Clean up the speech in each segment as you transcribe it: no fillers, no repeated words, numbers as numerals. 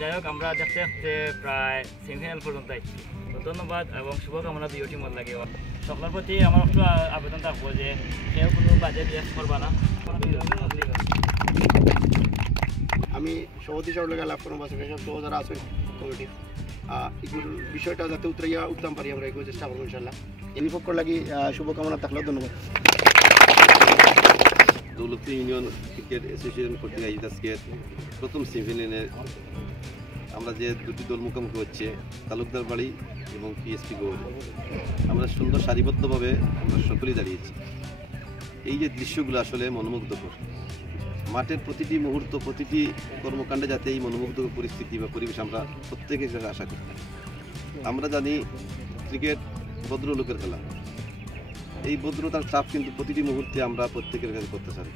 যাই হোক আমরা দেখতে দেখতে প্রায় সেমিফাইনাল পর্যন্ত আইছি। তো ধন্যবাদ এবং শুভকামনা দুই টিমের লাগে। সকলের প্রতি আমার একটু আবেদন থাকবো যে কেউ কোনো বাজে বিয়াস করবা না। আমি সভাপতি হিসাবে লাভ করবো সব যারা আছেন কমিটির এগুলোর বিষয়টা যাতে উঠতাম পারি আমরা এগুলো চেষ্টা করবো ইনশাল্লাহ। এই পক্ষর লাগি শুভকামনা থাকলেও ধন্যবাদ। দৌলতপুর ইউনিয়ন ক্রিকেট অ্যাসোসিয়েশন কর্তৃক আয়োজিত আজকের প্রথম সেমিফাইনালে আমরা যে দুটি দল মুখোমুখি হচ্ছে তালুকদার বাড়ি এবং পিএসপি গোল, আমরা সুন্দর সারিবদ্ধভাবে আমরা সকলেই দাঁড়িয়েছি। এই যে দৃশ্যগুলো আসলে মনোমুগ্ধকর। মাঠের প্রতিটি মুহূর্ত প্রতিটি কর্মকাণ্ডে যাতে এই মনোমুগ্ধকর পরিস্থিতি বা পরিবেশ আমরা প্রত্যেকের কাছে আশা করি। আমরা জানি ক্রিকেট ভদ্রলোকের খেলা, এই ভদ্রতার চাপ কিন্তু প্রতিটি মুহূর্তে আমরা প্রত্যেকের কাছে করতে চাই।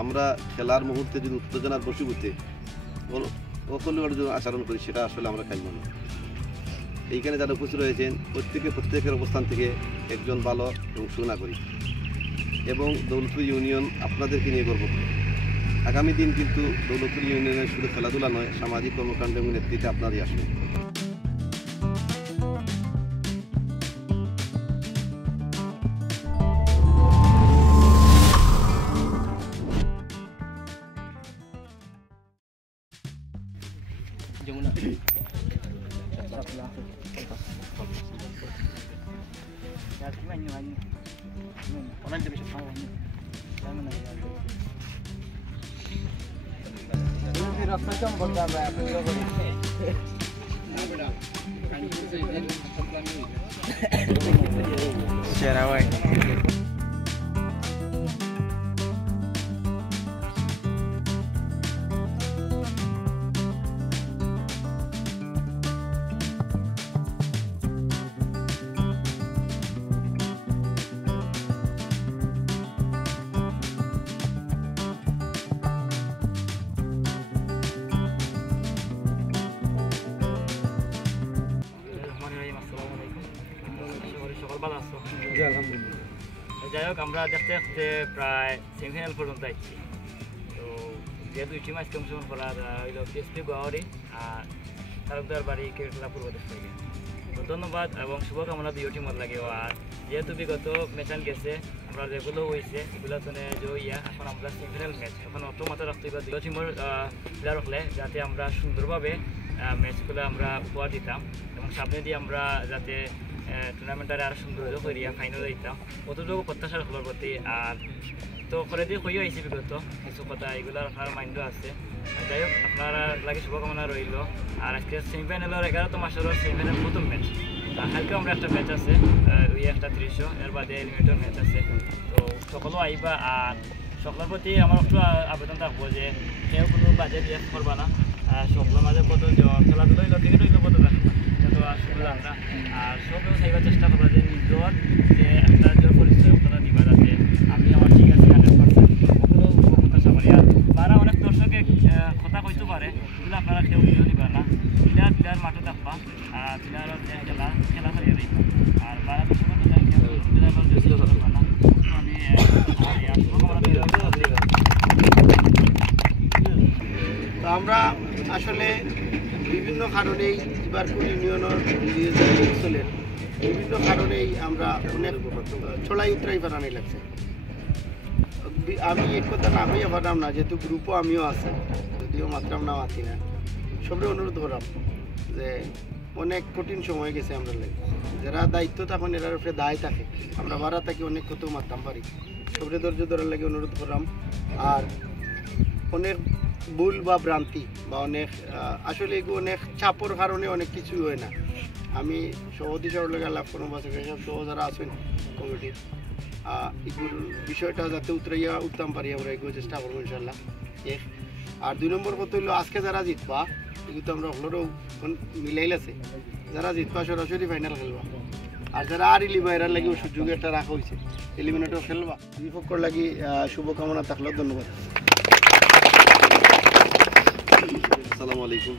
আমরা খেলার মুহূর্তে যদি উত্তেজনার বশীভূতে অকল্যাণের জন্য আচরণ করি সেটা আসলে আমরা কাম্য না। এইখানে যারা উপস্থিত রয়েছেন প্রত্যেকের অবস্থান থেকে একজন ভালো এবং সুনাগরিক এবং দৌলতপুর ইউনিয়ন আপনাদেরকে নিয়ে গর্ব করে। আগামী দিন কিন্তু দৌলতপুর ইউনিয়নের শুধু খেলাধুলা নয়, সামাজিক কর্মকাণ্ড এবং নেতৃত্বে আপনারই আসবে। যাই হোক আমরা দেখতে দেখতে প্রায় সেমিফাইনাল পর্যন্ত আইছি। তো যে দুই টিম আজকে অংশগ্রহণ করার হইল পিএসপি গোয়ারি আর তালুকদার বাড়ি ক্রিকেট খেলা পূর্বদেশ থেকে। তো ধন্যবাদ এবং শুভকামনা দুই টিমের লাগে। আর যেহেতু বিগত ম্যাচান গেছে আমরা যেগুলো হয়েছে এগুলো তো জয়িয়া, এখন আমরা সেমিফাইনাল ম্যাচ এখন অত মাথা রাখতে হবে দুই টিমের প্লেয়ার রাখলে যাতে আমরা সুন্দরভাবে ম্যাচগুলো আমরা উপহার দিতাম এবং সামনে দিয়ে আমরা যাতে টুর্নামেন্টারে আরও সৌন্দর্য করিয়া ফাইনাল দিতাম কতটুকু প্রত্যাশা রাখবার প্রতি। আর তো করে দিয়ে হয়েও আইসি বিগত কিছু কথা এগুলো আপনার মাইন্ডও আছে। যাই হোক আপনারা লাগে শুভকামনা রইল। আর আজকে সেমিফাইনালের 11তম আসরের সেমিফাইনাল প্রথম ম্যাচ। আর কালকেও আমরা একটা ম্যাচ আছে ওই একটা 30 এর বাদে এলিমিনেটর ম্যাচ আছে। তো সকলেও আইবা। আর সকলের প্রতি আমার একটু আবেদন থাকবো যে কেউ কোনো বাজে বিয়াস করবা না। সকলের মাঝে কত খেলাধুলা হইলো ক্রিকেট হইলো কত রাখবা কিন্তু আসলে আমরা আর সবও চাইবার চেষ্টা করবো যে নিজের যে একটা যে পরিচয় ওটা দিবা যাতে আমি আমার ঠিক আছে 100% ওগুলো প্রত্যাশা করি। আর তারা অনেক দর্শকে কথা কইতে পারে এগুলো আপনারা কেউ ভিডিও দিবা না। প্লেয়ার মাঠে থাকবা আর প্লেয়ারের যে খেলা খেলিয়ে দিবা। আর বারা দর্শকের কেউ প্লেয়ারের করবা না। আমি তো আমরা আসলে বিভিন্ন কারণেই জিবারপুর ইউনিয়নের অঞ্চলের বিভিন্ন কারণেই আমরা অনেক ছড়াই উতরাই বানানি লাগছে। আমি এক কথা না হইয়া পারলাম না, যেহেতু গ্রুপও আমিও আছে, যদিও মাত্রাম না মাতি না। সবরে অনুরোধ করলাম যে অনেক কঠিন সময় গেছে আমরা লাগে, যারা দায়িত্ব তখন এরার উপরে দায় থাকে, আমরা বাড়া থাকি অনেক কত মারতাম পারি। সবরে ধৈর্য ধরার লাগে অনুরোধ করলাম। আর অনেক ভুল বা ভ্রান্তি বা অনেক আসলে এগুলো অনেক চাপর কারণে অনেক কিছুই হয় না। আমি সভাপতি হিসাবে লাভ করবো সহ যারা আছেন কমিটির এগুলোর বিষয়টা যাতে উঠতাম পারি আমরা এগুলো চেষ্টা করবো ইনশাল্লাহ। এক আর 2 নম্বর কথা হইলো আজকে যারা জিতবা এগুলো তো আমরা হলেও মিলাইল আছে, যারা জিতবা সরাসরি ফাইনাল খেলবা। আর যারা আর ইলিবা এরার লাগি সুযোগ একটা রাখা হয়েছে এলিমিনেটর খেলবা। বিপক্ষর লাগি শুভকামনা থাকলেও ধন্যবাদ। আসসালামু আলাইকুম।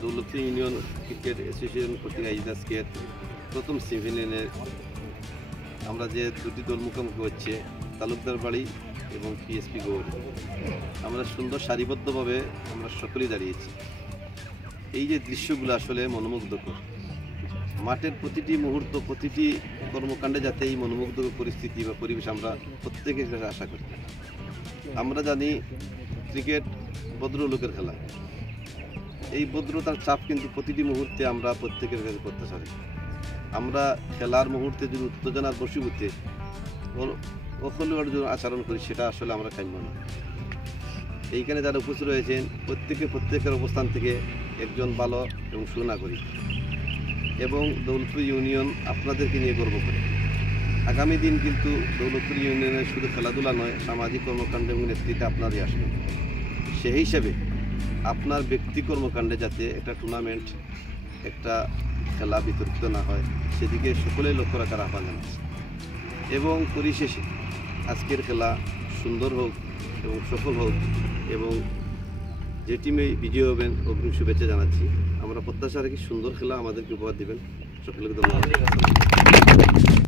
দৌলতপুর ইউনিয়ন ক্রিকেট অ্যাসোসিয়েশন কর্তৃক আয়োজিত আজকের প্রথম সেমিফাইনালে আমরা যে দুটি দল মুখোমুখি হচ্ছে তালুকদার বাড়ি এবং পিএসপি গৌরী আমরা সুন্দর সারিবদ্ধভাবে আমরা সকলেই দাঁড়িয়েছি। এই যে দৃশ্যগুলো আসলে মনোমুগ্ধকর। মাঠের প্রতিটি মুহূর্ত, প্রতিটি কর্মকাণ্ডে যাতে এই মনোমুগ্ধকর পরিস্থিতি বা পরিবেশ আমরা প্রত্যেকের কাছে আশা করি। আমরা জানি ক্রিকেট ভদ্রলোকের খেলা। এই ভদ্রতার চাপ কিন্তু প্রতিটি মুহূর্তে আমরা প্রত্যেকের কাছে প্রত্যাশা। আমরা খেলার মুহূর্তে যদি উত্তেজনার বশীভূতে অখলুয়ার জন্য আচরণ করি, সেটা আসলে আমরা কাম্য না। এইখানে যারা উপস্থিত রয়েছেন প্রত্যেকের অবস্থান থেকে একজন ভালো এবং সুনাগরিক, এবং দৌলতপুর ইউনিয়ন আপনাদেরকে নিয়ে গর্ব করে। আগামী দিন কিন্তু দৌলতপুর ইউনিয়নের শুধু খেলাধুলা নয়, সামাজিক কর্মকাণ্ড এবং নেতৃত্বে আপনারই আসবে। সেই হিসাবে আপনার ব্যক্তি কর্মকাণ্ডে যাতে একটা টুর্নামেন্ট, একটা খেলা বিতর্কিত না হয়, সেদিকে সকলেই লক্ষ্য রাখার আহ্বান জানাচ্ছি। এবং পরিশেষে আজকের খেলা সুন্দর হোক এবং সফল হোক, এবং যে টিমে বিজয়ী হবেন অগ্রিম শুভেচ্ছা জানাচ্ছি। আমরা প্রত্যাশা রাখি সুন্দর খেলা আমাদেরকে উপহার দেবেন। সকলকে ধন্যবাদ।